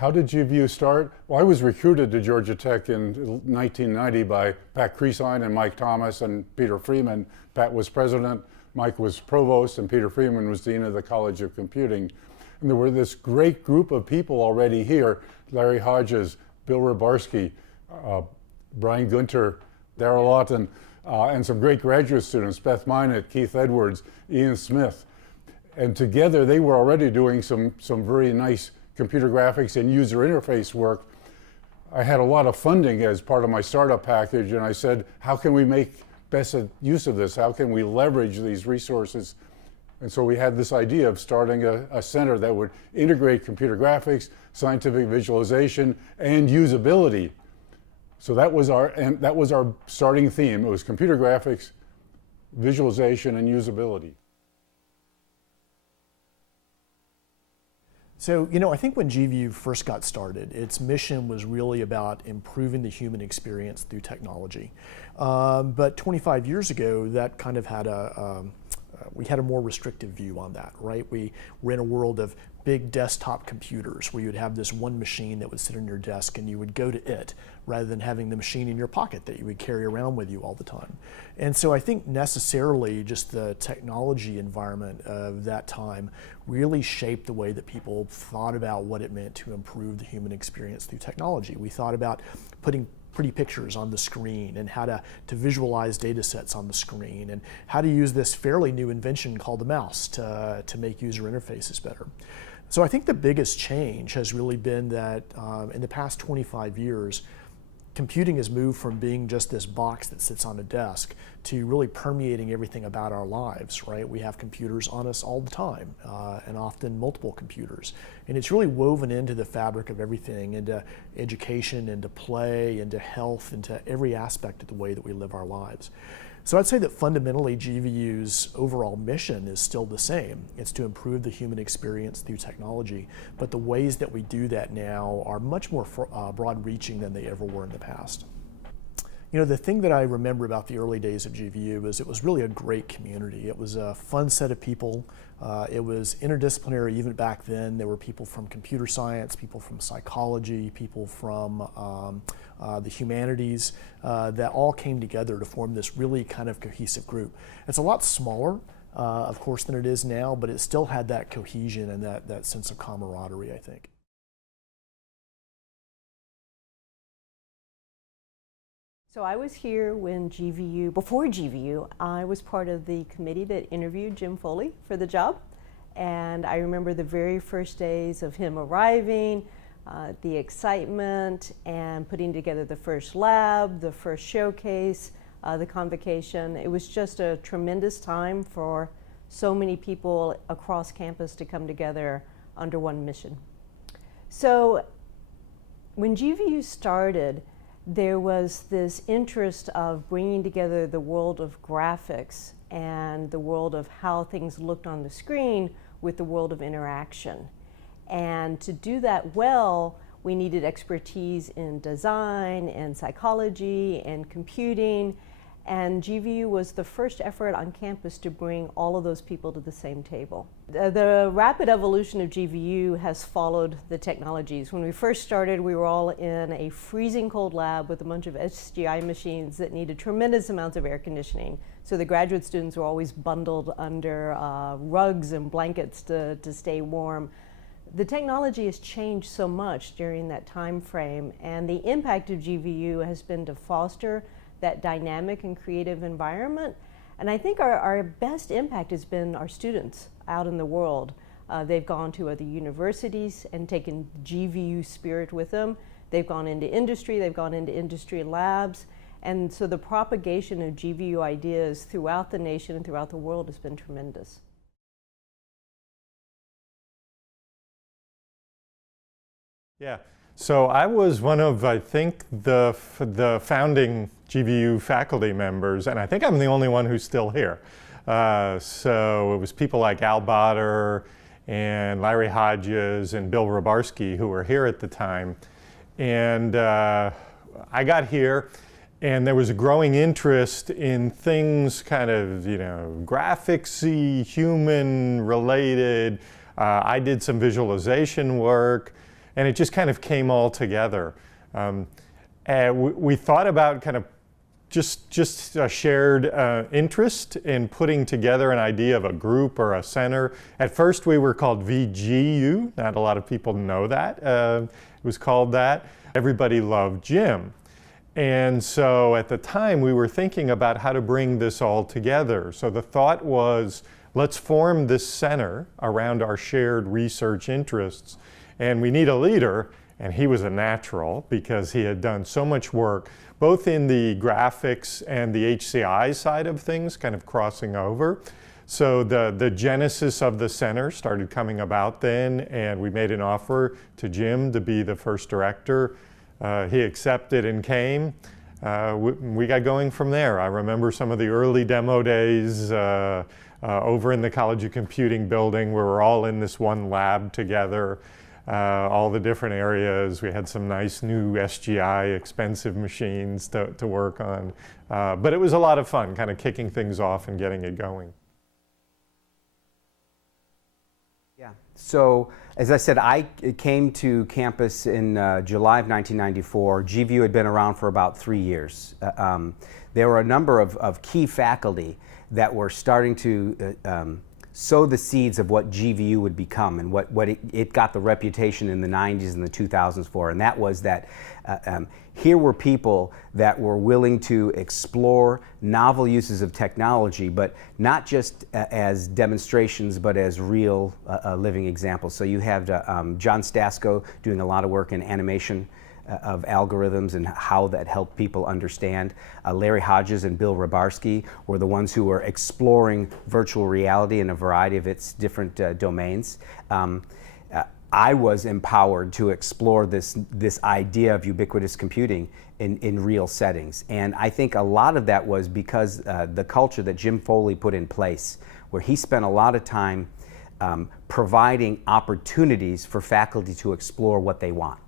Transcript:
How did GVU start? Well, I was recruited to Georgia Tech in 1990 by Pat Creasine and Mike Thomas and Peter Freeman. Pat was president, Mike was provost, and Peter Freeman was dean of the College of Computing. And there were this great group of people already here: Larry Hodges, Bill Rybarski, Brian Gunter, Darrell Lawton, and some great graduate students, Beth Minot, Keith Edwards, Ian Smith. And together they were already doing some very nice computer graphics and user interface work. I had a lot of funding as part of my startup package, and I said, how can we make best use of this? How can we leverage these resources? And so we had this idea of starting a center that would integrate computer graphics, scientific visualization, and usability. So that was our starting theme. It was computer graphics, visualization, and usability. So, I think when GVU first got started, its mission was really about improving the human experience through technology. But 25 years ago, that kind of had we had a more restrictive view on that, right? We were in a world of big desktop computers where you'd have this one machine that would sit on your desk and you would go to it rather than having the machine in your pocket that you would carry around with you all the time. And so I think necessarily just the technology environment of that time really shaped the way that people thought about what it meant to improve the human experience through technology. We thought about putting pretty pictures on the screen and how to visualize data sets on the screen and how to use this fairly new invention called the mouse to make user interfaces better. So I think the biggest change has really been that in the past 25 years, computing has moved from being just this box that sits on a desk to really permeating everything about our lives, right? We have computers on us all the time, and often multiple computers. And it's really woven into the fabric of everything, into education, into play, into health, into every aspect of the way that we live our lives. So I'd say that fundamentally GVU's overall mission is still the same. It's to improve the human experience through technology, but the ways that we do that now are much more broad-reaching than they ever were in the past. The thing that I remember about the early days of GVU is it was really a great community. It was a fun set of people. It was interdisciplinary even back then. There were people from computer science, people from psychology, people from the humanities that all came together to form this really kind of cohesive group. It's a lot smaller, of course, than it is now, but it still had that cohesion and that sense of camaraderie, I think. So I was here when before GVU, I was part of the committee that interviewed Jim Foley for the job. And I remember the very first days of him arriving, the excitement and putting together the first lab, the first showcase, the convocation. It was just a tremendous time for so many people across campus to come together under one mission. So when GVU started, there was this interest of bringing together the world of graphics and the world of how things looked on the screen with the world of interaction. And to do that well, we needed expertise in design and psychology and computing. And GVU was the first effort on campus to bring all of those people to the same table. The rapid evolution of GVU has followed the technologies. When we first started, we were all in a freezing cold lab with a bunch of SGI machines that needed tremendous amounts of air conditioning. So the graduate students were always bundled under rugs and blankets to stay warm. The technology has changed so much during that time frame, and the impact of GVU has been to foster that dynamic and creative environment. And I think our best impact has been our students out in the world. They've gone to other universities and taken GVU spirit with them. They've gone into industry, they've gone into industry labs. And so the propagation of GVU ideas throughout the nation and throughout the world has been tremendous. Yeah, so I was one of, I think, the founding GVU faculty members, and I think I'm the only one who's still here. So it was people like Al Botter and Larry Hodges and Bill Rybarski who were here at the time. And I got here, and there was a growing interest in things kind of, graphicsy, human related. I did some visualization work. and it just kind of came all together. And we thought about kind of just a shared interest in putting together an idea of a group or a center. At first we were called VGU. Not a lot of people know that. It was called that. Everybody loved Jim. And so at the time we were thinking about how to bring this all together. So the thought was, let's form this center around our shared research interests. And we need a leader, and he was a natural because he had done so much work, both in the graphics and the HCI side of things, kind of crossing over. So the genesis of the center started coming about then, and we made an offer to Jim to be the first director. He accepted and came. We got going from there. I remember some of the early demo days over in the College of Computing building. We were all in this one lab together, all the different areas. We had some nice new SGI expensive machines to work on. But it was a lot of fun, kind of kicking things off and getting it going. Yeah. So, as I said, I came to campus in July of 1994. GVU had been around for about 3 years. There were a number of key faculty that were starting to sow the seeds of what GVU would become and what it got the reputation in the 90s and the 2000s for. And that was that here were people that were willing to explore novel uses of technology, but not just as demonstrations, but as real living examples. So you have John Stasko doing a lot of work in animation of algorithms and how that helped people understand. Larry Hodges and Bill Rybarski were the ones who were exploring virtual reality in a variety of its different domains. I was empowered to explore this idea of ubiquitous computing in real settings. And I think a lot of that was because the culture that Jim Foley put in place, where he spent a lot of time providing opportunities for faculty to explore what they want.